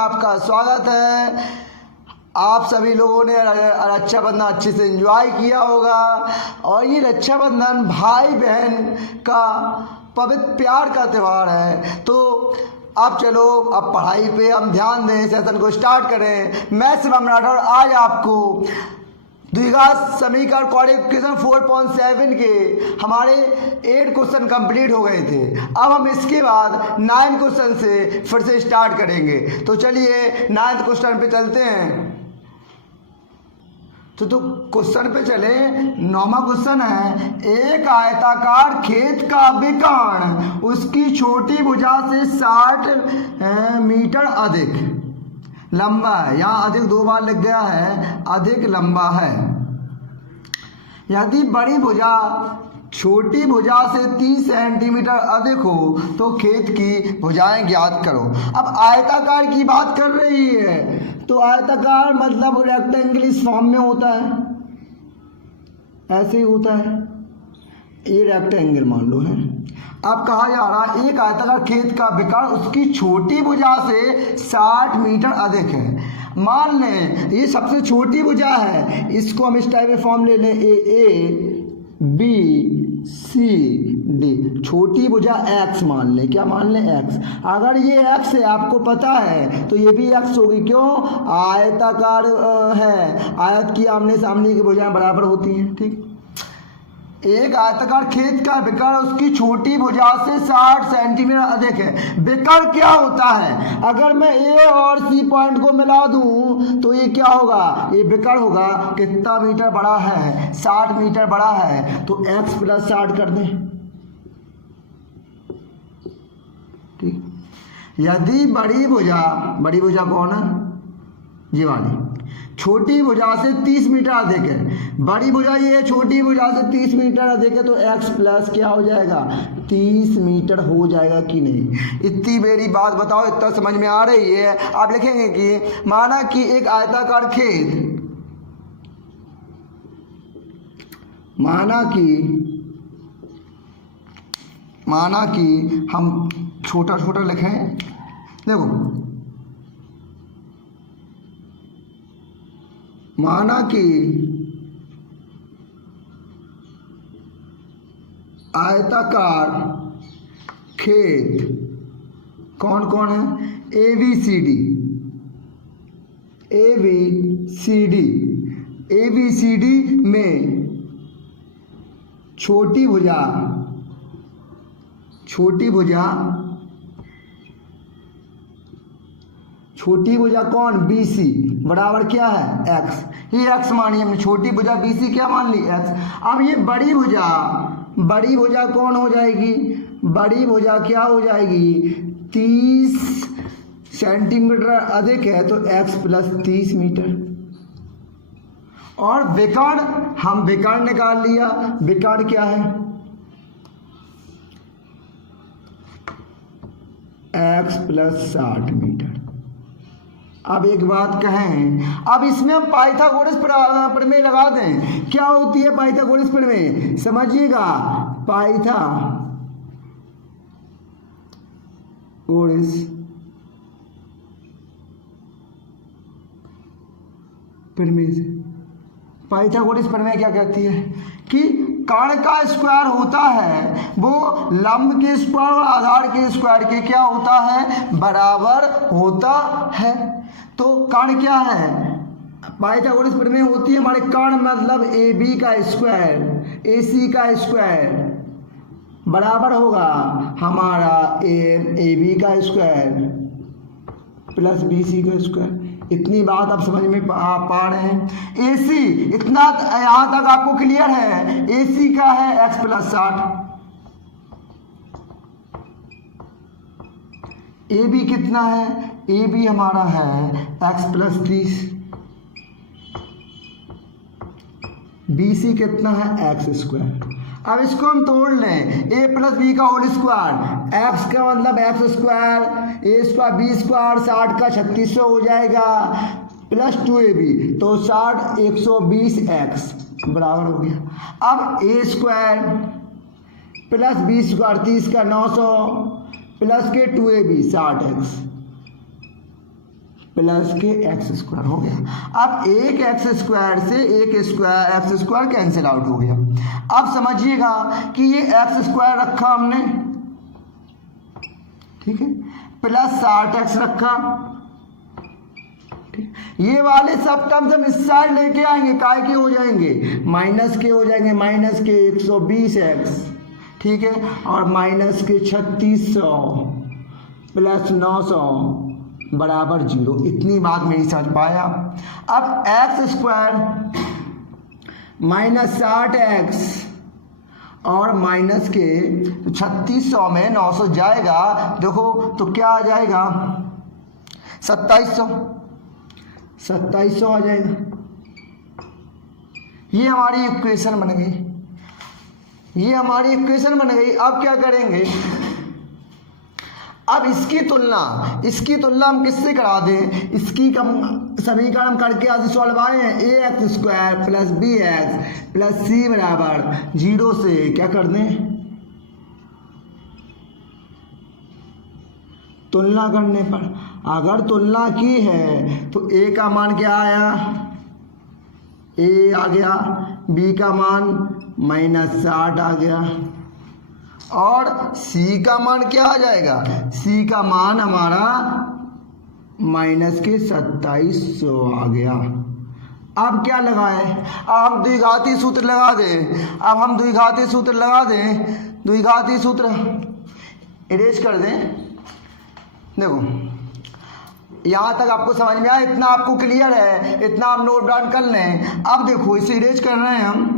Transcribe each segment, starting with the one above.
आपका स्वागत है। आप सभी लोगों ने रक्षाबंधन अच्छे से एंजॉय किया होगा और ये रक्षाबंधन भाई बहन का पवित्र प्यार का त्यौहार है। तो अब चलो अब पढ़ाई पे हम ध्यान दें, सेशन को स्टार्ट करें। मैं शिवम राठौर आज आपको द्विघात समीकरण क्वाड्रेटिक 4.7 के हमारे 8 क्वेश्चन कंप्लीट हो गए थे। अब हम इसके बाद 9 क्वेश्चन से फिर से स्टार्ट करेंगे। तो चलिए 9th क्वेश्चन पे चलते हैं। तो क्वेश्चन पे चले। 9वां क्वेश्चन है, एक आयताकार खेत का विकर्ण उसकी छोटी भुजा से 60 मीटर अधिक लंबा है। यहाँ अधिक 2 बार लग गया है, अधिक लंबा है। यदि बड़ी भुजा छोटी भुजा से 30 सेंटीमीटर अधिक हो तो खेत की भुजाएं ज्ञात करो। अब आयताकार की बात कर रही है तो आयताकार मतलब रेक्टेंगल इस फॉर्म में होता है, ऐसे ही होता है। ये रेक्टेंगल मान लो है। अब कहा जा रहा है एक आयताकार खेत का विकर्ण उसकी छोटी भुजा से 60 मीटर अधिक है। मान लें ये सबसे छोटी भुजा है, इसको हम इस टाइप में फॉर्म ले लें, ए बी सी डी। छोटी भुजा एक्स मान लें, क्या मान लें एक्स। अगर ये एक्स है आपको पता है तो ये भी एक्स होगी, क्यों आयताकार है, आयत की आमने सामने की भुजाएं बराबर होती हैं। ठीक, एक आयताकार खेत का विकर्ण उसकी छोटी भुजा से 60 सेंटीमीटर अधिक है। विकर्ण क्या होता है, अगर मैं ए और सी पॉइंट को मिला दूं तो ये क्या होगा, ये विकर्ण होगा। कितना मीटर बड़ा है, 60 मीटर बड़ा है, तो x + 60 कर दें। ठीक, यदि बड़ी भुजा कौन है, ये वाली, छोटी भुजा से 30 मीटर अधिक है। बड़ी भुजा ये है, छोटी भुजा से 30 मीटर अधिक है, तो x + क्या हो जाएगा, 30 मीटर हो जाएगा कि नहीं। इतनी मेरी बात बताओ, इतना समझ में आ रही है। आप लिखेंगे कि माना कि एक आयताकार खेत, माना कि हम छोटा छोटा लिखें। देखो, माना कि आयताकार खेत कौन कौन है, ए बी सी डी में छोटी भुजा कौन, बी सी बराबर क्या है, एक्स। ये एक्स मानिए हमने, छोटी भुजा बी सी क्या मान ली, एक्स। अब ये बड़ी भुजा कौन हो जाएगी, बड़ी भुजा क्या हो जाएगी, 30 सेंटीमीटर अधिक है, तो x + 30 मीटर। और विकर्ण, हम विकर्ण निकाल लिया। विकर्ण क्या है, x + 60 मीटर। अब एक बात कहें, अब इसमें हम पाइथागोरस प्रमेय लगा दें। क्या होती है पाइथागोरस प्रमेय, समझिएगा। पाइथागोरस प्रमेय से, पाइथागोरस प्रमेय क्या कहती है कि कर्ण का स्क्वायर होता है वो लंब के स्क्वायर और आधार के स्क्वायर के क्या होता है, बराबर होता है। तो कर्ण क्या है, पाइथागोरस प्रमेय होती है हमारे कर्ण मतलब ए बी का स्क्वायर, ए सी का स्क्वायर बराबर होगा हमारा ए बी का स्क्वायर + बी सी का स्क्वायर। इतनी बात आप समझ में पा रहे हैं। ए सी, इतना यहाँ तक आपको क्लियर है। ए सी का है x + 60, ए बी कितना है, ए बी हमारा है x + 30, बी सी कितना है x²। अब इसको हम तोड़ लें, a + b का होल स्क्वायर, x का मतलब x², a² b² 60 का 3600 हो जाएगा, +2ab तो 60 120x बराबर हो गया। अब a² + b² 30 का 900 प्लस के 2ab 60x प्लस के एक्स स्क्वायर हो गया। अब एक एक्स स्क्वायर से एक square x square cancel out हो गया। अब समझिएगा कि ये एक्स स्क्वायर रखा हमने, ठीक है, प्लस 60x रखा, ठीक, ये वाले सब टर्म्स हम इस साइड लेके आएंगे, काय के हो जाएंगे, माइनस के हो जाएंगे, माइनस के 120x, ठीक है, और माइनस के 3600 प्लस 900 बराबर 0। इतनी बात मेरी समझ पाया। अब एक्स स्क्वायर माइनस 60x और माइनस के 3600 में 900 जाएगा, देखो तो क्या आ जाएगा, 2700 आ जाएगा। ये हमारी इक्वेशन बन गई, ये हमारी इक्वेशन बन गई। अब क्या करेंगे, अब इसकी तुलना हम किससे करा दें, इसकी समीकरण हम करके आज सॉल्व आए हैं, a x square plus b x plus c बराबर 0 से क्या कर दें, तुलना करने पर अगर तुलना की है तो ए का मान क्या आया, ए आ गया, बी का मान -60 आ गया, और सी का मान क्या आ जाएगा, सी का मान हमारा -2700 आ गया। अब क्या लगाए, अब हम द्विघाती सूत्र लगा दें, द्विघाती सूत्र इरेज कर दें। देखो यहाँ तक आपको समझ में आया, इतना आपको क्लियर है, इतना हम नोट डाउन कर लें। अब देखो इसे इरेज कर रहे हैं हम,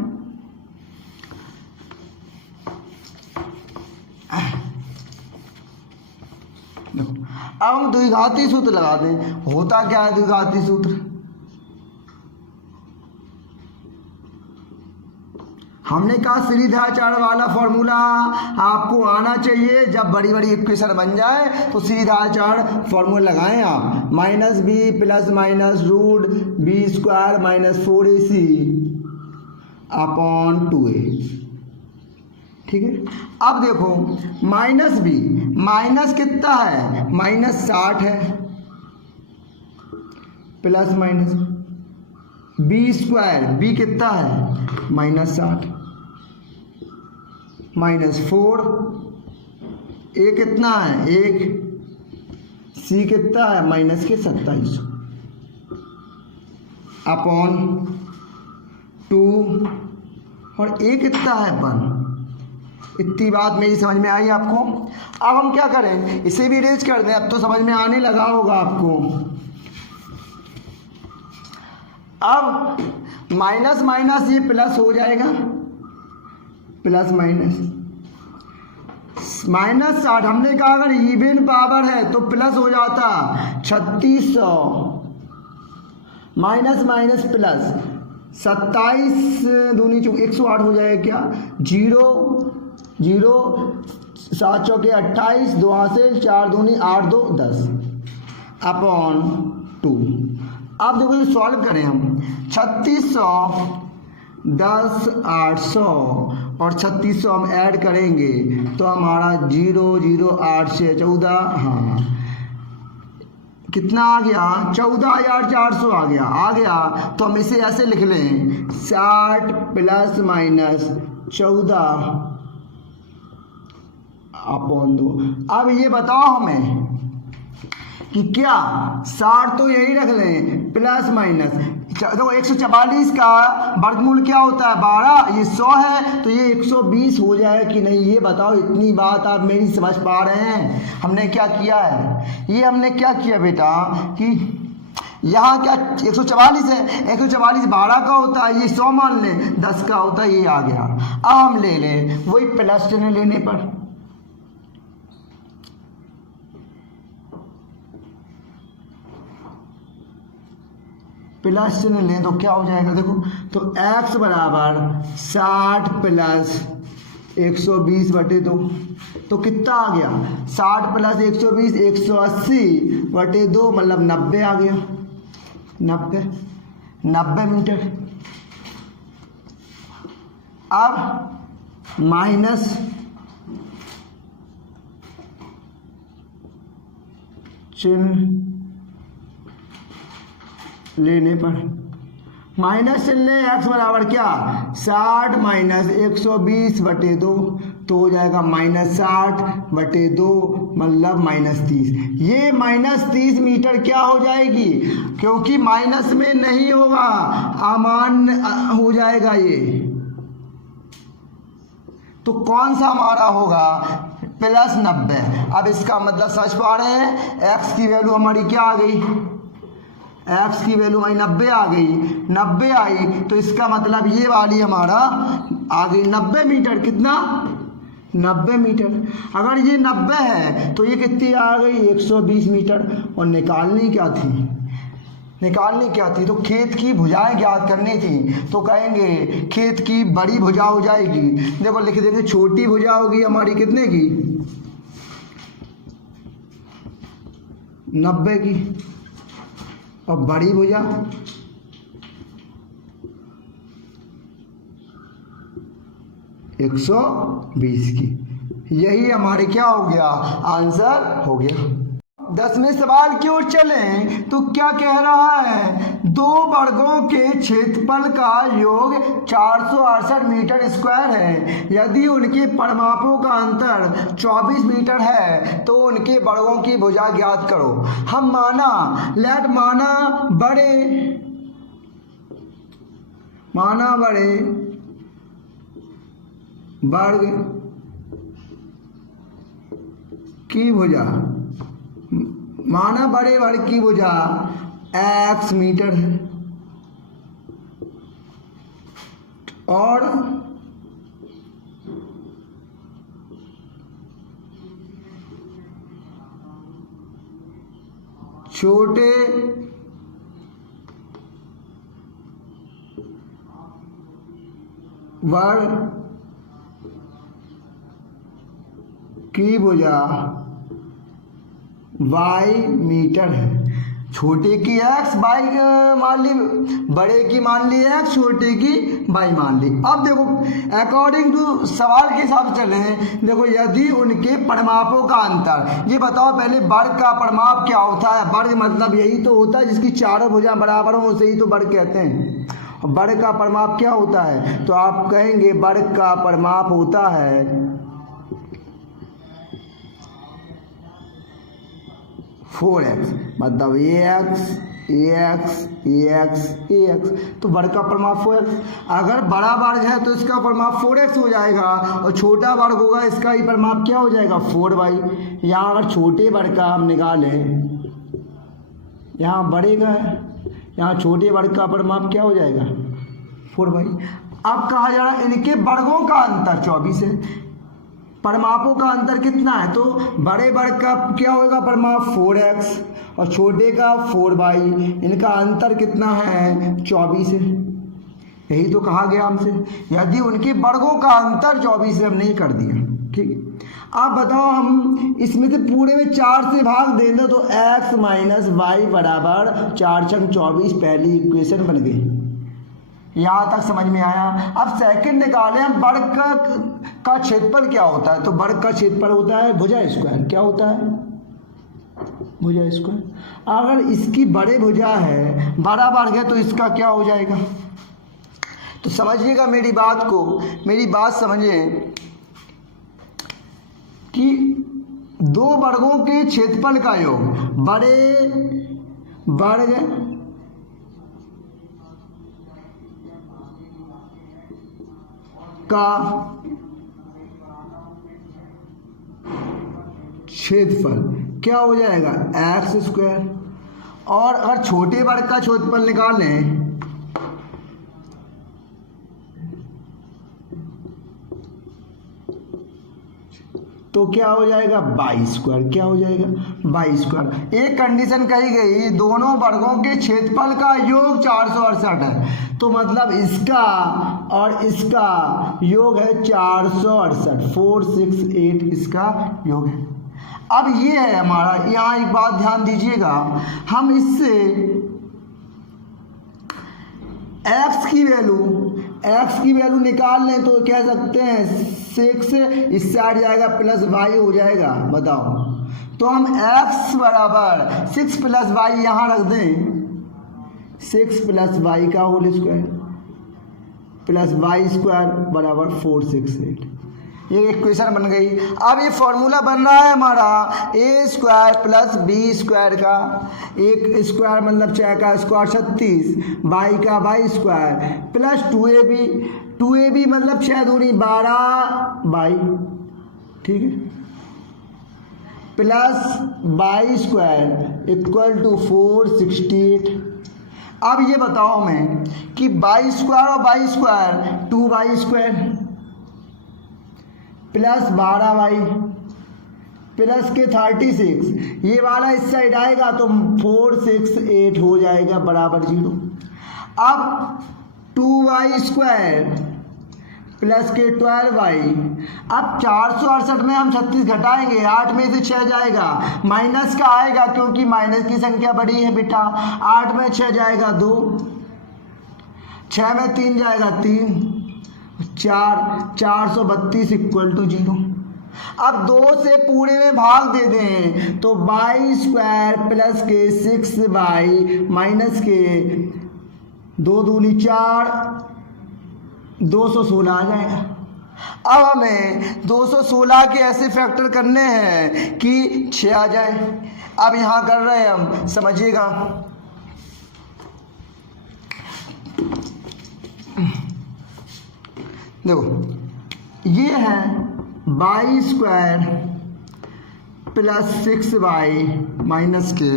देखो अब हम द्विघाती सूत्र लगा दें। होता क्या है द्विघाती सूत्र, हमने कहा सीधाचार वाला फॉर्मूला आपको आना चाहिए। जब बड़ी बड़ी इक्वेशन बन जाए तो सीधाचार फॉर्मूला लगाएं आप, -b plus minus root B square -4ac upon 2a, ठीक है। अब देखो -b, माइनस कितना है, -60 है, plus minus B square, B कितना है -60 -4, ए कितना है 1, सी कितना है -2700 अपॉन 2, और ए कितना है 1। इतनी बात मेरी समझ में आई आपको। अब हम क्या करें, इसे भी इरेज कर दें, अब तो समझ में आने लगा होगा आपको। अब माइनस माइनस ये प्लस हो जाएगा, प्लस -60, हमने कहा अगर इवन पावर है तो प्लस हो जाता 3600, माइनस माइनस प्लस 27 दूनी 108 हो जाएगा क्या, 0 0 7 चौके 28, 2 हासिल 4 दूनी 8 2 10 अपॉन 2। अब देखो ये सॉल्व करें हम, 3600 10 800 और 3600 हम ऐड करेंगे तो हमारा 0 0 8 से 14, हाँ कितना आ गया 14400 आ गया। तो हम इसे ऐसे लिख लें 60 प्लस माइनस 14 अपॉन 2। अब ये बताओ हमें कि क्या 60 तो यही रख लें, प्लस माइनस देखो 144 का वर्गमूल क्या होता है 12, ये 100 है तो ये 120 हो जाए कि नहीं, ये बताओ। इतनी बात आप मेरी समझ पा रहे हैं। हमने क्या किया है, ये हमने क्या किया बेटा कि यहाँ क्या 144 है, 144 12 का होता है, ये 100 मान लें 10 का होता है, ये आ गया। अब हम ले लें वही प्लस चिन्ह लेने पर, प्लस चिन्ह लें तो क्या हो जाएगा देखो, तो x बराबर 60 प्लस 120/2, तो कितना आ गया 60 प्लस 120 180/2 मतलब 90 आ गया, 90 मीटर। अब माइनस चिन्ह लेने पर माइनस चलने x बराबर क्या 60 माइनस 120/2 तो हो जाएगा -60/2 मतलब -30। ये -30 मीटर क्या हो जाएगी, क्योंकि माइनस में नहीं होगा, अमान्य हो जाएगा ये। तो कौन सा हमारा होगा +90। अब इसका मतलब समझ पा रहे हैं, x की वैल्यू हमारी क्या आ गई, x की वैल्यू हमारी 90 आ गई। 90 आई तो इसका मतलब ये वाली हमारा आ गई 90 मीटर। कितना 90 मीटर। अगर ये 90 है तो ये कितनी आ गई 120 मीटर। और निकालनी क्या थी, तो खेत की भुजाएं ज्ञात करनी थी। तो कहेंगे खेत की बड़ी भुजा हो जाएगी, देखो लिख देंगे छोटी भुजा होगी हमारी कितने की 90 की, और बड़ी भुजा 120 की। यही हमारे क्या हो गया, आंसर हो गया। 10वें सवाल की ओर चलें तो क्या कह रहा है, दो वर्गों के क्षेत्रफल का योग 468 मीटर स्क्वायर है। यदि उनके परिमापों का अंतर 24 मीटर है तो उनके वर्गों की भुजा ज्ञात करो। हम माना बड़े वर्ग की भुजा, माना बड़े वर्ग की भुजा x मीटर है और छोटे वर्ग की भुजा y मीटर है। छोटे की x y मान ली, बड़े की मान ली x, छोटे की y मान ली। अब देखो अकॉर्डिंग टू सवाल के हिसाब से चले हैं। देखो यदि उनके परिमापों का अंतर, ये बताओ पहले वर्ग का परिमाप क्या होता है। वर्ग मतलब यही तो होता है जिसकी चारों भुजा बराबर हो, उसे ही तो वर्ग कहते हैं। वर्ग का परिमाप क्या होता है, तो आप कहेंगे वर्ग का परिमाप होता है 4x, मतलब ax। तो वर्ग का परिमाप 4x। अगर बड़ा वर्ग है तो इसका परिमाप 4x हो जाएगा, और छोटा वर्ग होगा इसका ही परिमाप क्या हो जाएगा 4y। यहाँ अगर छोटे वर्ग का हम निकालें, यहाँ बड़े का है, यहाँ छोटे वर्ग का परिमाप क्या हो जाएगा 4y। अब कहा जा रहा है इनके वर्गों का अंतर 24 है, परिमापों का अंतर कितना है, तो बड़े वर्ग का क्या होगा परिमाप 4x और छोटे का 4y। इनका अंतर कितना है 24 है। यही तो कहा गया हमसे, यदि उनके वर्गों का अंतर 24 है, हमने कर दिया। ठीक, आप बताओ हम इसमें से पूरे में 4 से भाग दें तो x माइनस वाई बराबर 4 छंग 24, पहली इक्वेशन बन गई। यहाँ तक समझ में आया। अब सेकंड निकाले हम, वर्ग का क्षेत्रफल क्या होता है, तो वर्ग का क्षेत्रफल होता है भुजा स्क्वायर। क्या होता है भुजा स्क्वायर। अगर इसकी बड़े भुजा है, बड़ा वर्ग है, तो इसका क्या हो जाएगा। तो समझिएगा मेरी बात को, मेरी बात समझिए कि दो वर्गों के क्षेत्रफल का योग बड़े वर्ग का क्षेत्रफल क्या हो जाएगा एक्स स्क्वायर। और अगर छोटे वर्ग का क्षेत्रफल निकालें तो क्या हो जाएगा वाई स्क्वायर। क्या हो जाएगा वाई स्क्वायर। एक कंडीशन कही गई, दोनों वर्गों के क्षेत्रफल का योग 468 है, तो मतलब इसका और इसका योग है 468, 468 इसका योग है। अब ये है हमारा, यहाँ एक बात ध्यान दीजिएगा, हम इससे x की वैल्यू निकाल लें तो कह सकते हैं 6 इस साइड जाएगा प्लस y हो जाएगा। बताओ, तो हम x बराबर 6 + y यहाँ रख दें, 6 प्लस वाई का whole square plus Y square बराबर 468। ये इक्वेशन बन गई। अब ये फॉर्मूला बन रहा है हमारा A square plus B square का, एक स्क्वायर मतलब 6 का स्क्वायर 36, बाई का बाई स्क्वायर प्लस 2ab मतलब 6 दूनी 12 बाई, ठीक है, plus Y square equal to 468। अब ये बताओ मैं कि बाई स्क्वायर और Y square 2 Y square plus 12 Y plus के 36, ये वाला इस साइड आएगा तो 468 हो जाएगा बराबर 0। अब 2y स्क्वायर प्लस के 12y, अब 468 में हम 36 घटाएंगे, 8 में से 6 जाएगा, माइनस का आएगा क्योंकि माइनस की संख्या बड़ी है बेटा। 8 में 6 जाएगा 2, 6 में 3 जाएगा 3, 432 इक्वल टू 0। अब 2 से पूरे में भाग दे दें तो बाई स्क्वायर प्लस के 6 बाई माइनस के 2 दूनी 4, 216 आ जाएगा। अब हमें 216 के ऐसे फैक्टर करने हैं कि 6 आ जाए। अब यहाँ कर रहे हैं हम, समझिएगा। देखो ये है by square plus 6 by minus के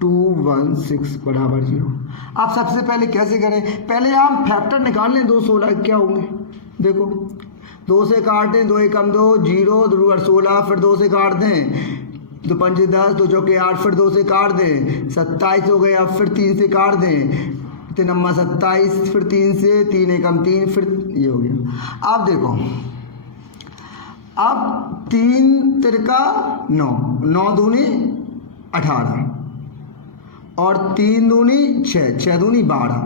216 बराबर 0। आप सबसे पहले कैसे करें, पहले हम फैक्टर निकाल लें। 216 क्या होंगे, देखो 2 से काट दें, 2 एकम 2, 0 2 16, फिर 2 से काट दें, 2 पंचे 10, 2 चौके 8, फिर 2 से काट दें, 27 हो गए। अब फिर 3 से काट दें, 3 नम्मा 27, फिर 3 से 3 एकम 3, फिर ये हो गया। अब देखो, अब 3 तिरका 9, 9 दूनी 18 और 3 दूनी 6, 6 दूनी 12।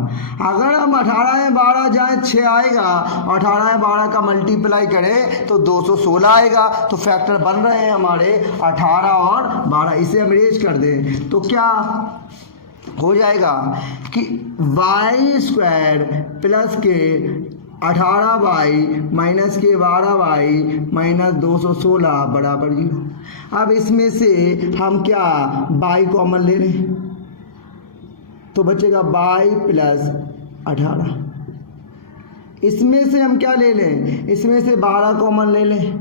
अगर हम 18 में 12 जाए 6 आएगा, और 18 में 12 का मल्टीप्लाई करें तो 216 आएगा। तो फैक्टर बन रहे हैं हमारे 18 और 12। इसे हम रेज कर दें तो क्या हो जाएगा कि वाई स्क्वायर प्लस के 18 बाई माइनस के 12 बाई माइनस 216 बराबर 0। अब इसमें से हम क्या बाई कॉमन ले लें तो बचेगा बाई प्लस 18। इसमें से हम क्या ले लें, इसमें से 12 कॉमन ले लें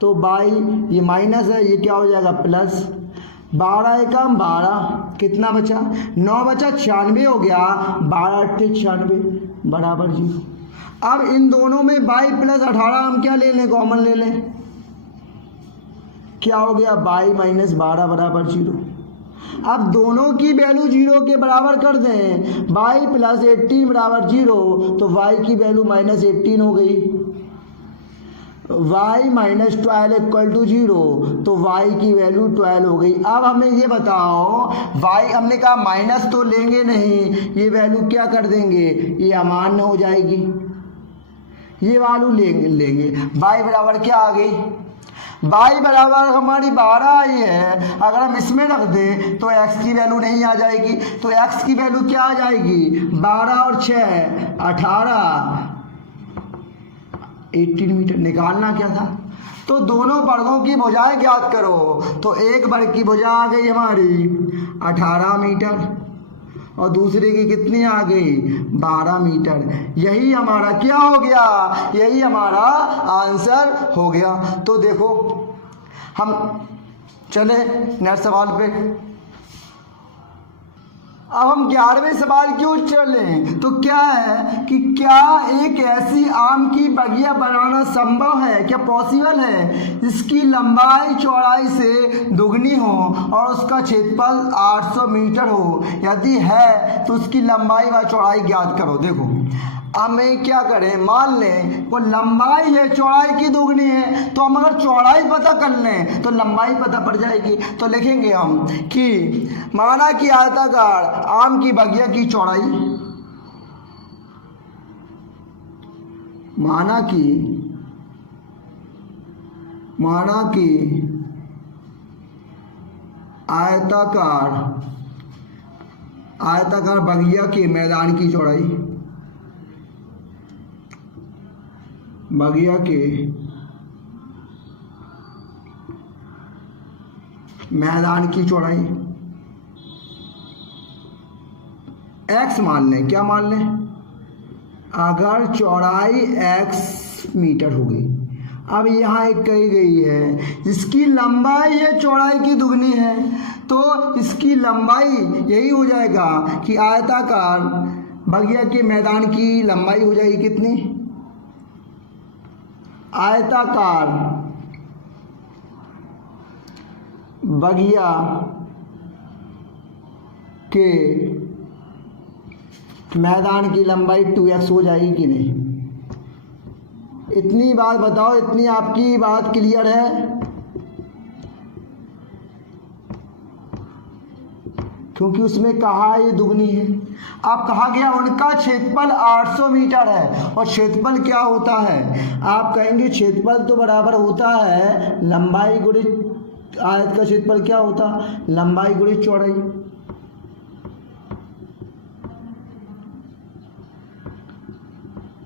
तो बाई, ये माइनस है, ये क्या हो जाएगा प्लस। 12 एकम 12, कितना बचा 9 बचा, 96 हो गया, 12 अट्ठे 96 बराबर 0। अब इन दोनों में बाई प्लस 18 हम क्या ले लें, कॉमन ले लें, क्या हो गया बाई माइनस 12 बराबर 0। अब दोनों की वैल्यू 0 के बराबर कर दें, बाई प्लस 18 बराबर 0, तो वाई की वैल्यू माइनस 18 हो गई। y माइनस 12 इक्वल टू 0, तो y की वैल्यू 12 हो गई। अब हमें ये बताओ, y हमने कहा माइनस तो लेंगे नहीं, ये वैल्यू क्या कर देंगे, ये अमान्य हो जाएगी, ये वैल्यू लेंगे। y बराबर क्या आ गई, y बराबर हमारी 12 आई है। अगर हम इसमें रख दें तो x की वैल्यू नहीं आ जाएगी, तो x की वैल्यू क्या आ जाएगी, 12 और 6 18, 18 मीटर निकालना क्या था। तो दोनों वर्गों की भुजाएं ज्ञात करो, तो एक वर्ग की भुजा आ गई हमारी 18 मीटर और दूसरे की कितनी आ गई 12 मीटर। यही हमारा क्या हो गया, यही हमारा आंसर हो गया। तो देखो हम चले नेक्स्ट सवाल पे। अब हम 11वें सवाल की ओर चलें तो क्या है कि क्या एक ऐसी आम की बगिया बनाना संभव है, क्या पॉसिबल है जिसकी लंबाई चौड़ाई से दुगनी हो और उसका क्षेत्रफल 800 मीटर हो। यदि है तो उसकी लंबाई व चौड़ाई ज्ञात करो। देखो हमें क्या करें, मान लें वो लंबाई है चौड़ाई की दुगनी है, तो हम अगर चौड़ाई पता कर लें तो लंबाई पता पड़ जाएगी। तो लिखेंगे हम कि माना कि आयताकार आम की बगिया की चौड़ाई, माना कि आयताकार आयताकार बगिया के मैदान की चौड़ाई, बगिया के मैदान की चौड़ाई x मान लें। क्या मान लें? अगर चौड़ाई x मीटर होगी, अब यहाँ एक कही गई है जिसकी लंबाई है चौड़ाई की दुगनी है, तो इसकी लंबाई यही हो जाएगा कि आयताकार बगिया के मैदान की लंबाई हो जाएगी कितनी? आयताकार बगिया के मैदान की लंबाई 2x हो जाएगी कि नहीं? इतनी बात बताओ, इतनी आपकी बात क्लियर है? क्योंकि उसमें कहा ये दुगनी है। अब कहा गया उनका क्षेत्रफल 800 मीटर है, और क्षेत्रफल क्या होता है? आप कहेंगे क्षेत्रफल तो बराबर होता है लंबाई गुणित आयत का क्षेत्रफल क्या होता? लंबाई गुणित चौड़ाई।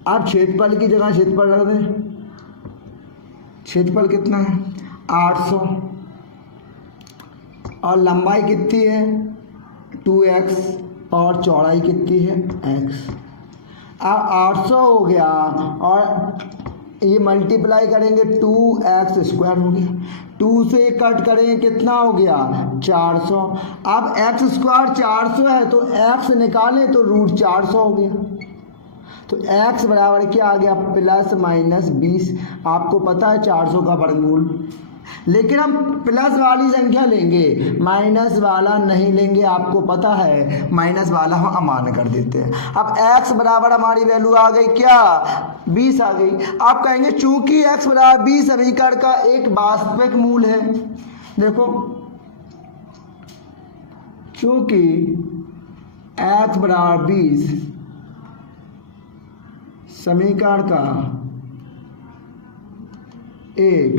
आप क्षेत्रफल की जगह क्षेत्रफल रख दें। क्षेत्रफल कितना है? 800, और लंबाई कितनी है? 2x, और चौड़ाई कितनी है? x। अब 800 हो गया और ये मल्टीप्लाई करेंगे 2x स्क्वायर हो गया, 2 से कट करेंगे कितना हो गया? 400। अब x स्क्वायर 400 है तो x निकालें तो √400 हो गया, तो x बराबर क्या आ गया? Plus minus 20। आपको पता है 400 का वर्गमूल, लेकिन हम प्लस वाली संख्या लेंगे, माइनस वाला नहीं लेंगे। आपको पता है माइनस वाला हम अमान्य कर देते हैं। अब x बराबर हमारी वैल्यू आ गई क्या? 20 आ गई। आप कहेंगे चूंकि x बराबर 20 समीकरण का एक वास्तविक मूल है। देखो, चूंकि x बराबर 20 समीकरण का एक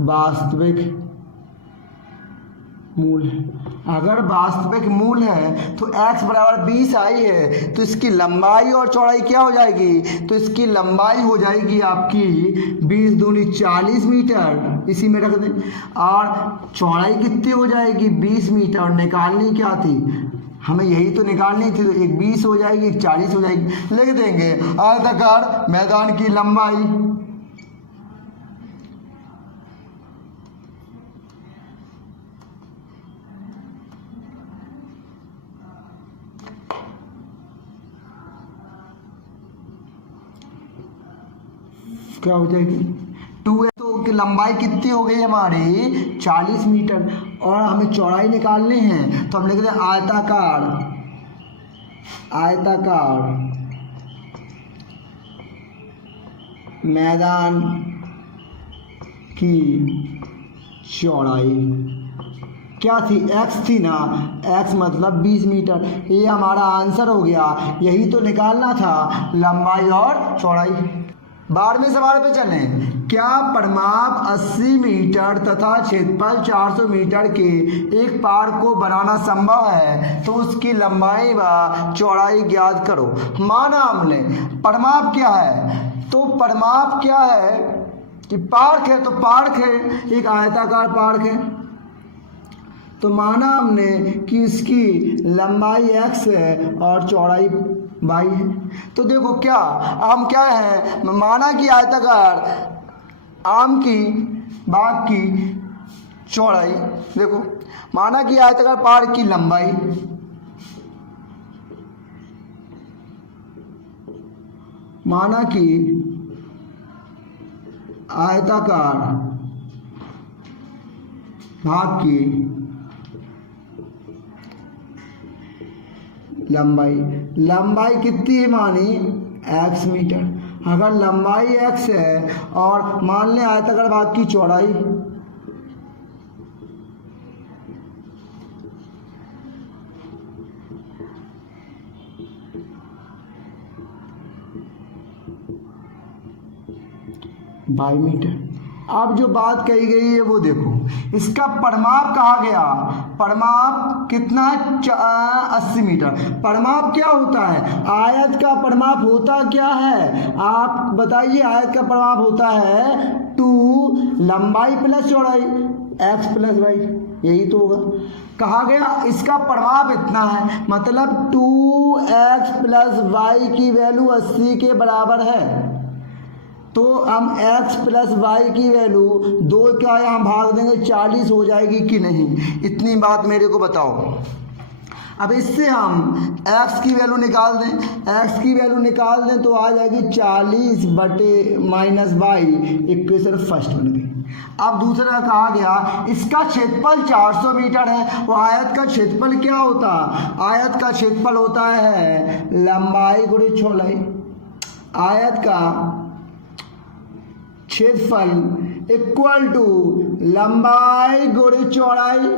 वास्तविक मूल है। अगर वास्तविक मूल है तो x बराबर 20 आई है, तो इसकी लंबाई और चौड़ाई क्या हो जाएगी? तो इसकी लंबाई हो जाएगी आपकी 20 दूनी 40 मीटर, इसी में रख दें, और चौड़ाई कितनी हो जाएगी? 20 मीटर। और निकालनी क्या थी? हमें यही तो निकालनी थी, तो एक 20 हो जाएगी, एक 40 हो जाएगी। लिख देंगे आयताकार मैदान की लंबाई क्या हो जाएगी? 2 है तो लंबाई कितनी हो गई हमारी? 40 मीटर, और हमें चौड़ाई निकालनी है, तो हम लिख दें आयताकार मैदान की चौड़ाई क्या थी? x थी ना, x मतलब 20 मीटर। ये हमारा आंसर हो गया, यही तो निकालना था, लंबाई और चौड़ाई। 12वें सवाल पे चलें। क्या परिमाप 80 मीटर तथा क्षेत्रफल 400 मीटर के एक पार्क को बनाना संभव है, तो उसकी लंबाई व चौड़ाई ज्ञात करो। माना हमने परिमाप क्या है, तो परिमाप क्या है कि पार्क है, तो पार्क है एक आयताकार पार्क है, तो माना हमने कि इसकी लंबाई x है और चौड़ाई y है। तो देखो क्या हम क्या है, माना कि आयताकार आम की बाग की चौड़ाई, देखो माना कि आयताकार पार्क की लंबाई, माना कि आयताकार भाग की लंबाई कितनी है मानी? x metre. अगर लंबाई x है और मान लें आयताकार भाग की चौड़ाई, y मीटर, अब जो बात कही गई है वो देखो, इसका परिमाप कहा गया, परिमाप कितना 80 मीटर। परिमाप क्या होता है, आयत का परिमाप होता क्या है, आप बताइए। आयत का परिमाप होता है 2 लंबाई प्लस चौड़ाई x प्लस वाई, यही तो होगा। कहा गया इसका परिमाप इतना है, मतलब 2x प्लस वाई की वैल्यू 80 के बराबर है। तो हम x प्लस वाई की वैल्यू 2 का यहाँ भाग देंगे 40 हो जाएगी कि नहीं, इतनी बात मेरे को बताओ। अब इससे हम x की वैल्यू निकाल दें, x की वैल्यू निकाल दें तो आ जाएगी 40 बटे माइनस वाई, इक्वेशन फर्स्ट बन गई। अब दूसरा कहा गया इसका क्षेत्रफल 400 मीटर है, वो आयत का क्षेत्रफल क्या होता, आयत का क्षेत्रफल होता है लंबाई गुणे चौड़ाई। आयत का क्षेत्रफल इक्वल टू लंबाई गुणे चौड़ाई,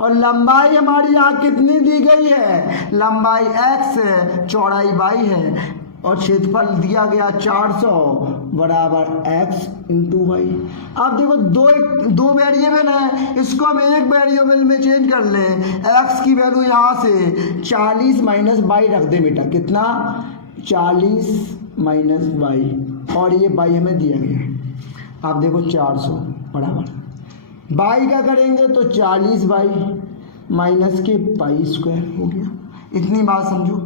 और लंबाई हमारी यहाँ कितनी दी गई है, लंबाई x है, चौड़ाई y है, और क्षेत्रफल दिया गया 400 बराबर x इंटू वाई। अब देखो दो वेरिएबल है, इसको हम एक वेरिएबल में चेंज कर लें। x की वैल्यू यहाँ से 40 माइनस वाई रख दे बेटा, कितना 40 माइनस वाई, और ये वाई हमें दिया गया है। अब देखो 400 बराबर बाई का करेंगे तो 40 बाई माइनस के पाई स्क्वायर हो गया। इतनी बात समझो।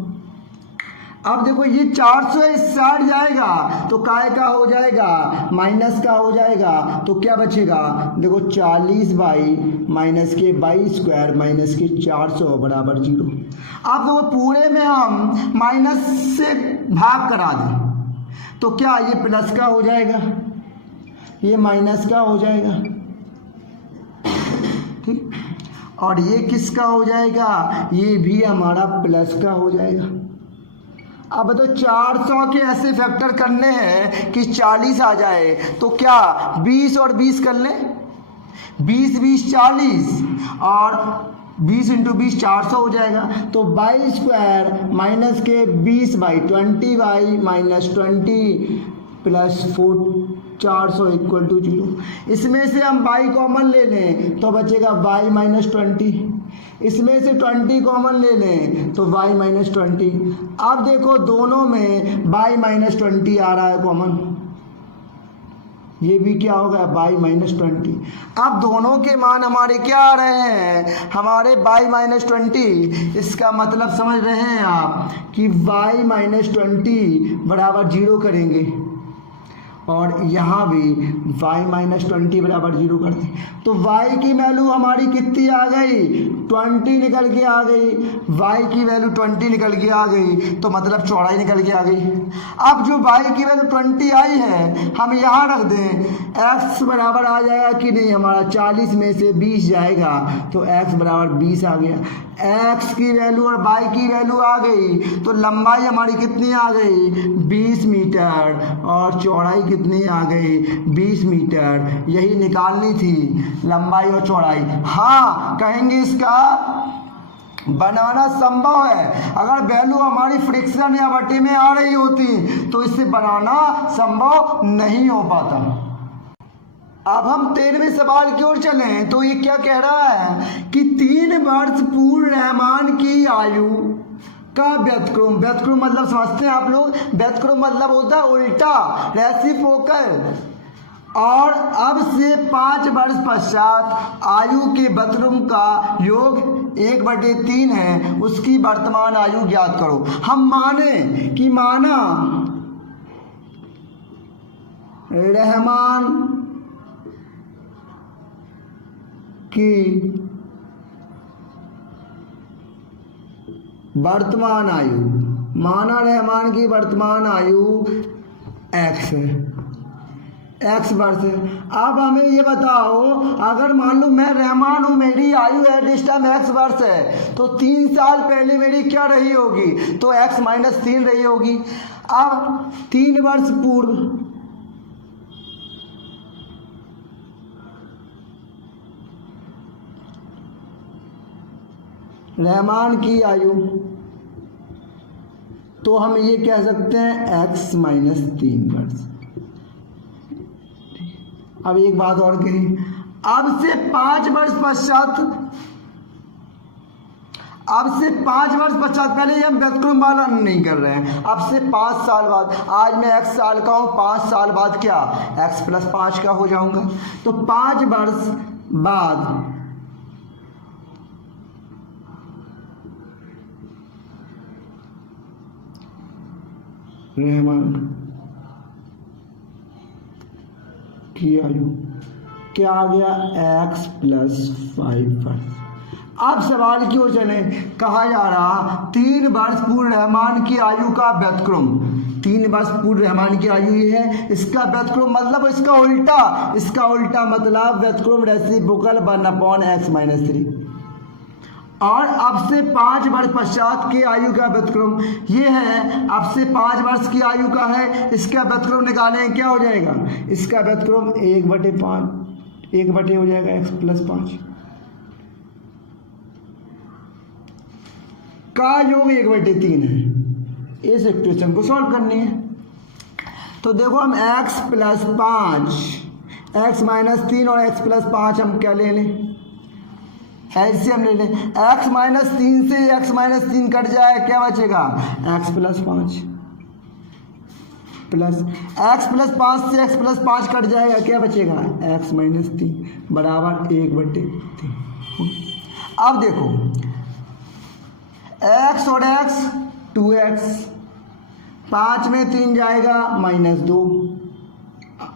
अब देखो ये 400 इस साइड जाएगा तो काय का हो जाएगा, माइनस का हो जाएगा, तो क्या बचेगा, देखो 40 बाई माइनस के बाई स्क्वायर माइनस के 400 बराबर 0। अब देखो पूरे में हम माइनस से भाग करा दें तो क्या ये प्लस का हो जाएगा, ये माइनस का हो जाएगा, ठीक, और ये किसका हो जाएगा, ये भी हमारा प्लस का हो जाएगा। अब तो 400 के ऐसे फैक्टर करने हैं कि 40 आ जाए, तो क्या 20 और 20 कर लें, 20 20 40, और 20 इंटू 20 400 हो जाएगा। तो बाई स्क्वायर माइनस के 20 Y 20 Y minus 20 plus 400 equal to 0। इसमें से हम बाई कॉमन ले लें तो बचेगा बाई माइनस 20, इसमें से 20 कॉमन ले लें तो y माइनस 20। अब देखो दोनों में y माइनस 20 आ रहा है कॉमन, ये भी क्या होगा y माइनस 20। अब दोनों के मान हमारे क्या आ रहे हैं, हमारे y माइनस 20। इसका मतलब समझ रहे हैं आप कि y माइनस 20 बराबर 0 करेंगे, और यहाँ भी y माइनस 20 बराबर 0 कर दें तो y की वैल्यू हमारी कितनी आ गई, 20 निकल के आ गई। y की वैल्यू 20 निकल के आ गई तो मतलब चौड़ाई निकल के आ गई। अब जो y की वैल्यू 20 आई है हम यहाँ रख दें, x बराबर आ जाएगा कि नहीं, हमारा 40 में से 20 जाएगा तो x बराबर 20 आ गया। x की वैल्यू और y की वैल्यू आ गई तो लंबाई हमारी कितनी आ गई, 20 मीटर, और चौड़ाई कितनी आ गई, 20 मीटर। यही निकालनी थी लंबाई और चौड़ाई। हाँ कहेंगे इसका बनाना संभव है, अगर वैल्यू हमारी फ्रिक्शन या बटे में आ रही होती तो इससे बनाना संभव नहीं हो पाता। अब हम 13वें सवाल की ओर चलें तो ये क्या कह रहा है कि 3 वर्ष पूर्व रहमान की आयु का व्यतक्रम, व्यतक्रम मतलब समझते हैं आप लोग, व्यतक्रम मतलब होता है उल्टा, रेसिप्रोकल, और अब से 5 वर्ष पश्चात आयु के व्यतक्रम का योग 1/3 है, उसकी वर्तमान आयु ज्ञात करो। हम माने कि माना रहमान की वर्तमान आयु, माना रहमान की वर्तमान आयु x है, x वर्ष है। अब हमें ये बताओ, अगर मान लो मैं रहमान हूँ, मेरी आयु एट दिस टाइम x वर्ष है, तो 3 साल पहले मेरी क्या रही होगी, तो x माइनस 3 रही होगी। अब 3 वर्ष पूर्व रहमान की आयु, तो हम ये कह सकते हैं x माइनस 3 वर्ष। अब एक बात और कही, अब से 5 वर्ष पश्चात, पहले ये हम व्यतिक्रम वाला नहीं कर रहे हैं, अब से 5 साल बाद, आज मैं x साल का हूँ, 5 साल बाद क्या x + 5 का हो जाऊंगा। तो 5 वर्ष बाद रहमान की आयु क्या आ गया x + 5 वर्ष। अब सवाल क्यों चले, कहा जा रहा 3 वर्ष पूर्व रहमान की आयु का व्यतिक्रम, 3 वर्ष पूर्व रहमान की आयु ये है, इसका व्यतिक्रम मतलब इसका उल्टा मतलब व्यतिक्रम रेसिप्रोकल 1/x-3। और अब से 5 वर्ष पश्चात की आयु का व्यतिक्रम ये है, अब से 5 वर्ष की आयु का है, इसका व्यतिक्रम निकालें क्या हो जाएगा, इसका व्यतिक्रम 1/5 हो जाएगा x + 5 का योग 1/3 है। इस इक्वेशन को सॉल्व करनी है। तो देखो हम x + 5, x - 3 और x + 5 हम क्या ले लें, एलसीएम ले लें। x - 3 से x - 3 कट जाए, क्या बचेगा x + 5 प्लस x + 5 से x + 5 कट जाएगा, क्या बचेगा x - 3 बराबर 1/3। अब देखो x और x 2x, 5 में 3 जाएगा -2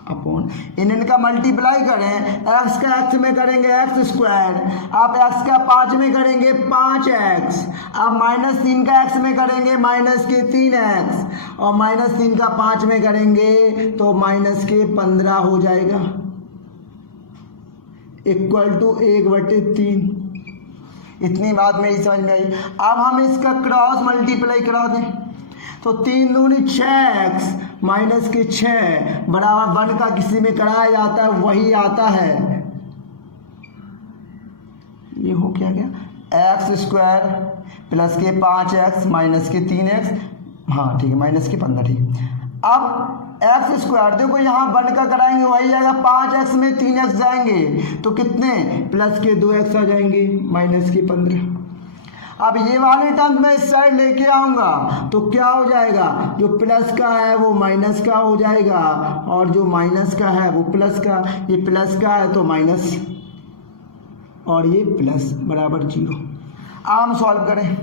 अपॉन इनका मल्टीप्लाई करें, x का x में करेंगे x², अब x का 5 में करेंगे 5x, अब -3 का x में करेंगे -3x और -3 का 5 में करेंगे तो -15 हो जाएगा = 1/3। इतनी बात मेरी समझ में आई। अब हम इसका क्रॉस मल्टीप्लाई करा दें तो 3 दूनी 6x -6 बराबर 1 का किसी में कराया जाता है वही आता है, ये हो क्या गया x² प्लस के 5x माइनस के 3x, हाँ ठीक है -15 ठीक है। अब x² देखो यहाँ 1 का कराएंगे वही आएगा, 5x में 3x जाएंगे तो कितने प्लस के 2x आ जाएंगे -15। अब ये वाले टर्म मैं इस साइड लेके आऊँगा तो क्या हो जाएगा, जो प्लस का है वो माइनस का हो जाएगा और जो माइनस का है वो प्लस का, ये प्लस का है तो माइनस और ये प्लस बराबर 0। अब हम सॉल्व करें।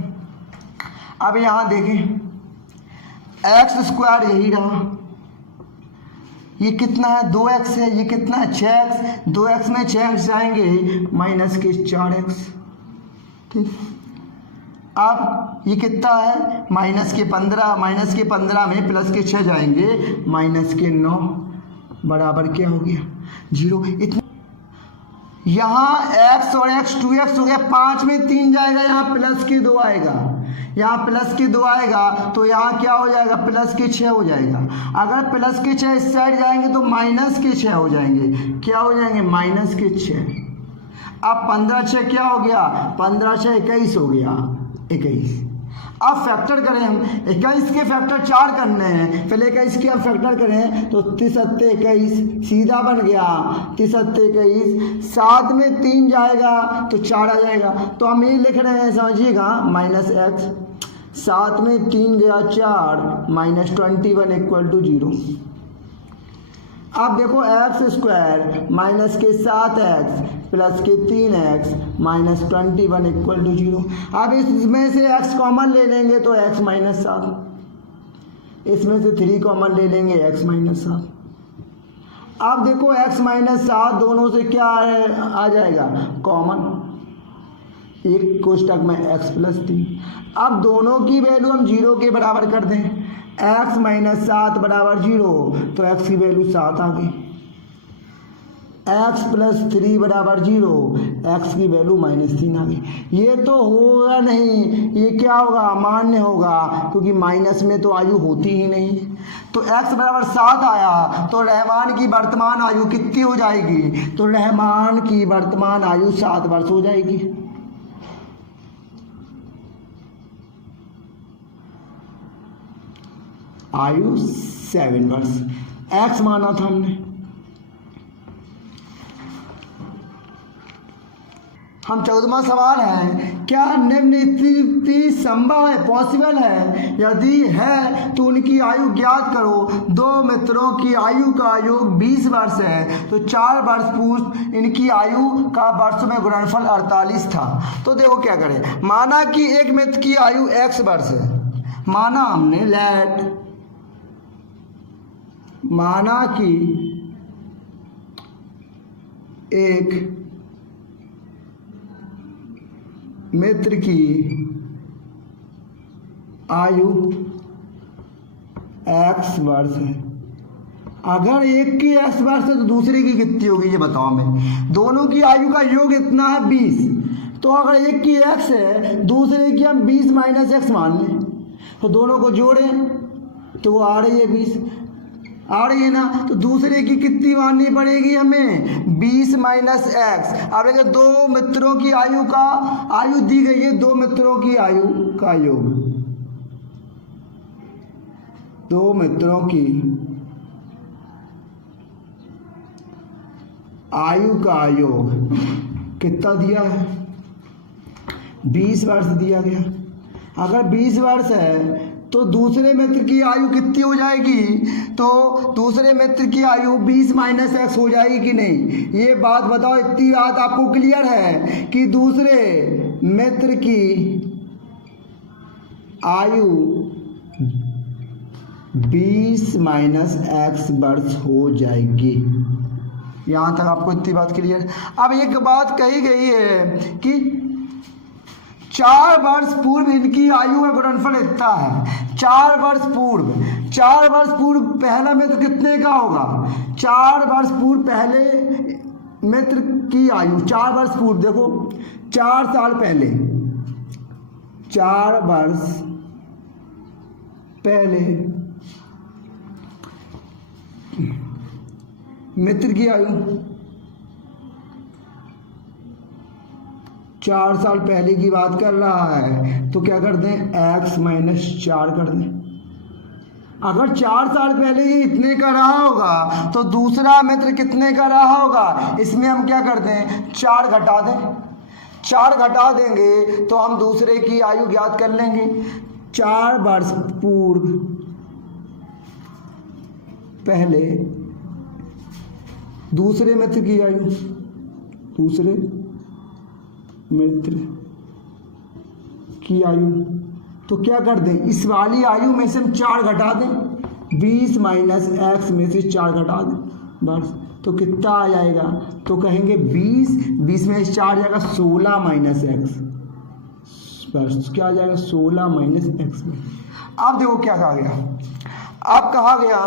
अब यहाँ देखें x² यही रहा, ये कितना है 2x है, ये कितना है 6x, 2x में 6x जाएंगे -4x ठीक। अब ये कितना है -15 में प्लस के 6 जाएंगे -9 बराबर क्या हो गया 0। इतना यहाँ x और x 2x हो गया, 5 में 3 जाएगा, यहाँ प्लस के 2 आएगा, यहाँ प्लस के 2 आएगा तो यहाँ क्या हो जाएगा प्लस के 6 हो जाएगा। अगर प्लस के 6 इस साइड जाएंगे तो माइनस के 6 हो जाएंगे, क्या हो जाएंगे -6। अब 15×6 क्या हो गया, 15×6 21 हो गया 21। अब फैक्टर करें हम, 21 के फैक्टर 4 करने हैं, पहले 21 के अब फैक्टर करें तो 3×7=21 सीधा बन गया 3×7=21, 7 में 3 जाएगा तो 4 आ जाएगा, तो हम ये लिख रहे हैं समझिएगा -x, 7 में 3 गया 4 -21 = 0। अब देखो x² माइनस के 7x प्लस के 3x -21 = 0। अब इसमें से x कॉमन ले लेंगे तो x -7, इसमें से 3 कॉमन ले लेंगे x -7। अब देखो x -7 दोनों से क्या आ जाएगा कॉमन, एक कोष्टक में x + 3। अब दोनों की वैल्यू हम 0 के बराबर कर दें, x -7 बराबर 0 तो x की वैल्यू 7 आ गई, x + 3 बराबर 0 x की वैल्यू -3 आ गई। ये तो होगा नहीं, ये क्या होगा मान्य होगा क्योंकि माइनस में तो आयु होती ही नहीं। तो x बराबर 7 आया तो रहमान की वर्तमान आयु कितनी हो जाएगी, तो रहमान की वर्तमान आयु 7 वर्ष हो जाएगी। आयु 7 वर्ष, x माना था हमने। हम 14वां सवाल है, क्या निम्न स्थिति संभव है, पॉसिबल है? यदि है तो उनकी आयु ज्ञात करो। दो मित्रों की आयु का योग 20 वर्ष है, तो 4 वर्ष पूर्व इनकी आयु का वर्ष में गुणनफल 48 था। तो देखो क्या करें, माना कि एक मित्र की आयु x वर्ष है, माना हमने माना कि एक मित्र की आयु x वर्ष है। अगर एक की x वर्ष है तो दूसरे की कितनी होगी ये बताओ। मैं दोनों की आयु का योग इतना है 20, तो अगर एक की x है दूसरे की हम 20 माइनस x मान लें, तो दोनों को जोड़ें तो वो आ रही है 20, आ रही है ना। तो दूसरे की कितनी माननी पड़ेगी हमें, 20 माइनस x। अब अगर दो मित्रों की आयु दी गई है, दो मित्रों की आयु का योग, दो मित्रों की आयु का योग कितना दिया है, 20 वर्ष दिया गया। अगर 20 वर्ष है तो दूसरे मित्र की आयु कितनी हो जाएगी, तो दूसरे मित्र की आयु 20 माइनस x हो जाएगी कि नहीं, ये बात बताओ। इतनी बात आपको क्लियर है कि दूसरे मित्र की आयु 20 माइनस x वर्ष हो जाएगी। यहाँ तक आपको इतनी बात क्लियर। अब एक बात कही गई है कि 4 वर्ष पूर्व इनकी आयु का गुणनफल इतना है। 4 वर्ष पूर्व पहला मित्र कितने का होगा, 4 वर्ष पूर्व पहले मित्र की आयु, 4 वर्ष पूर्व देखो 4 साल पहले, 4 वर्ष पहले मित्र की आयु, 4 साल पहले की बात कर रहा है, तो क्या कर दें, x माइनस 4 कर दें। अगर 4 साल पहले ये इतने का रहा होगा तो दूसरा मित्र कितने का रहा होगा, इसमें हम क्या कर दें, 4 घटा दें। 4 घटा देंगे तो हम दूसरे की आयु ज्ञात कर लेंगे। 4 वर्ष पूर्व पहले दूसरे मित्र की आयु, दूसरे मित्र की आयु, तो क्या कर दें, इस वाली आयु में से हम 4 घटा दें, 20 माइनस x में से 4 घटा दें बस, तो कितना आ जाएगा, तो कहेंगे 20 में से 4 जाएगा 16 माइनस x, बस क्या आ जाएगा 16 माइनस x में। अब देखो क्या कहा गया, अब कहा गया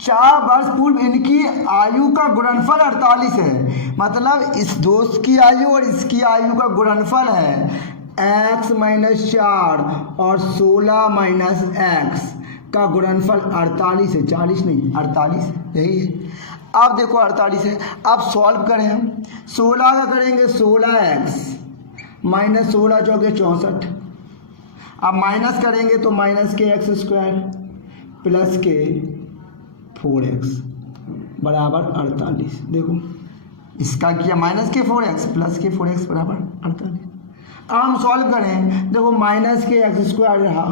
4 वर्ष पूर्व इनकी आयु का गुणनफल 48 है, मतलब इस दोस्त की आयु और इसकी आयु का गुणनफल है x माइनस 4 और 16 माइनस x का गुणनफल 48 है, 40 नहीं 48, यही है। अब देखो 48 है, अब सॉल्व करें हम, 16 का करेंगे 16x माइनस 16 चौके 64, अब माइनस करेंगे तो माइनस के x स्क्वायर प्लस के 4x बराबर 48। देखो इसका किया माइनस के 4x प्लस के 4x बराबर 48। अब हम सॉल्व करें, देखो माइनस के x स्क्वायर रहा,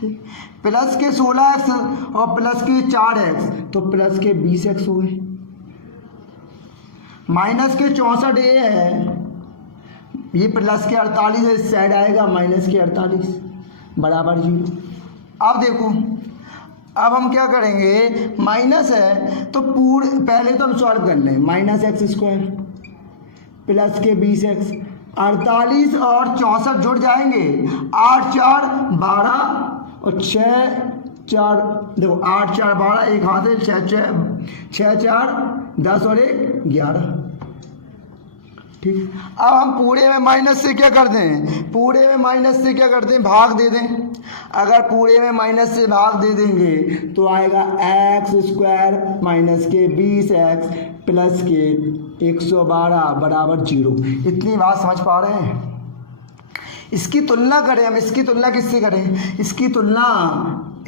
ठीक, प्लस के 16x और प्लस के 4x, तो प्लस के 20x हो गए, माइनस के 64 ये है, ये प्लस के 48 है, इस साइड आएगा माइनस के 48 बराबर 0। अब देखो अब हम क्या करेंगे, माइनस है तो पहले तो हम सॉल्व कर लें, माइनस x स्क्वायर प्लस के 20x, 48 और 64 जुड़ जाएंगे, 8 4 12 और 6 4, देखो 8 4 12, एक हाथ है, 6 4 10 और 1 11, ठीक। अब हम पूरे में माइनस से क्या कर दें, पूरे में माइनस से क्या कर दें, भाग दे दें। अगर पूरे में माइनस से भाग दे देंगे तो आएगा x स्क्वायर माइनस के 20x प्लस के 112 बराबर 0। इतनी बात समझ पा रहे हैं। इसकी तुलना करें हम, इसकी तुलना किससे करें, इसकी तुलना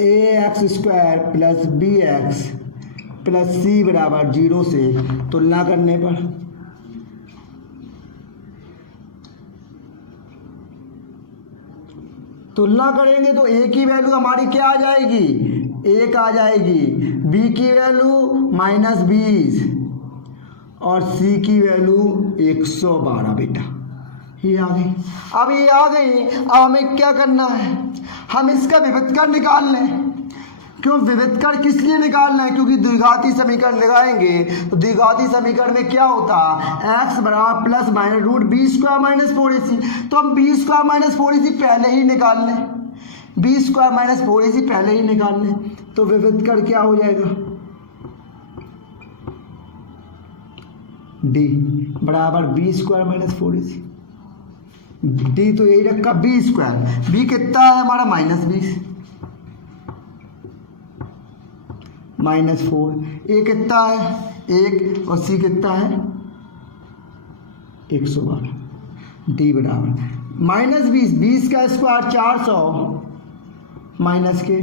ax square plus bx plus c बराबर 0 से तुलना करने पर तुलना करेंगे तो ए की वैल्यू हमारी क्या आ जाएगी, 1 आ जाएगी, बी की वैल्यू -20 और सी की वैल्यू 112 बेटा, ये आ गई। अब ये आ गई, अब हमें क्या करना है, हम इसका विविधकर निकाल लें। क्यों विविधकर किस लिए निकालना है, क्योंकि द्विघाती समीकरण लगाएंगे तो द्विघाती समीकरण में क्या होता है, x बराबर plus minus root B square minus 4ac। तो हम बी स्क्वायर माइनस 4ac पहले ही निकाल लें, बी स्क्वायर माइनस 4ac पहले ही निकाल लें, तो विविधकर क्या हो जाएगा, d बराबर B square minus 4ac। d तो यही रखा बी स्क्वायर, बी कितना है हमारा -20 -4, ए कितना है 1 और सी कितना है 112। डी बराबर -20, 20 का स्क्वायर 400 माइनस के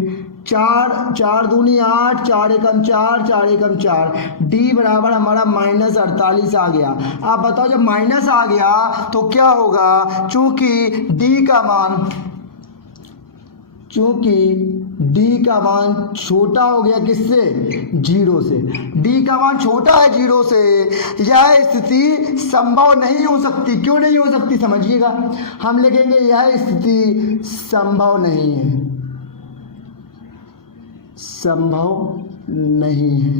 4 दूनी 8, 4 एकम 4, 4 एकम 4, डी बराबर हमारा -48 आ गया। आप बताओ जब माइनस आ गया तो क्या होगा, चूंकि डी का मान छोटा हो गया किससे, 0 से, डी का मान छोटा है 0 से, यह स्थिति संभव नहीं हो सकती। क्यों नहीं हो सकती समझिएगा, हम लिखेंगे यह स्थिति संभव नहीं है, संभव नहीं है।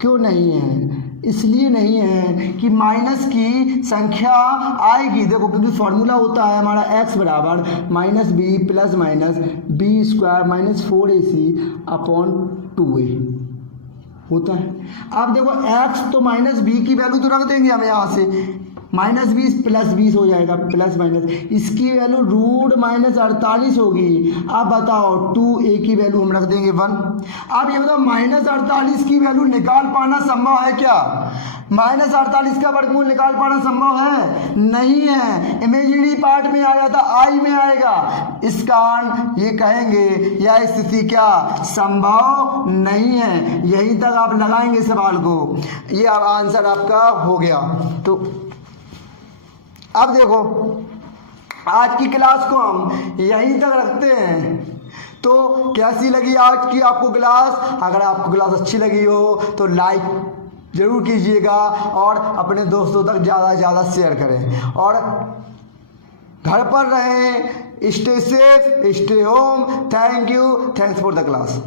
क्यों नहीं है, इसलिए नहीं है कि माइनस की संख्या आएगी, देखो क्योंकि फॉर्मूला होता है हमारा x बराबर -b plus minus B square minus 4ac upon 2a होता है। अब देखो x तो -b की वैल्यू तो रख देंगे हम यहाँ से, -20 प्लस 20 हो जाएगा, प्लस माइनस इसकी वैल्यू रूट -48 होगी। अब बताओ 2a की वैल्यू हम रख देंगे 1। अब ये बताओ -48 की वैल्यू निकाल पाना संभव है क्या, -48 का वर्गमूल निकाल पाना संभव है, नहीं है। इमेजिनरी पार्ट में आ जाता, आई में आएगा, इस कारण ये कहेंगे यह स्थिति क्या संभव नहीं है। यहीं तक आप लगाएंगे सवाल को, ये अब आंसर आपका हो गया। तो अब देखो आज की क्लास को हम यहीं तक रखते हैं। तो कैसी लगी आज की आपको क्लास, अगर आपको क्लास अच्छी लगी हो तो लाइक जरूर कीजिएगा और अपने दोस्तों तक ज़्यादा से ज़्यादा शेयर करें, और घर पर रहें, stay safe, stay home. Thank you, thanks for the class.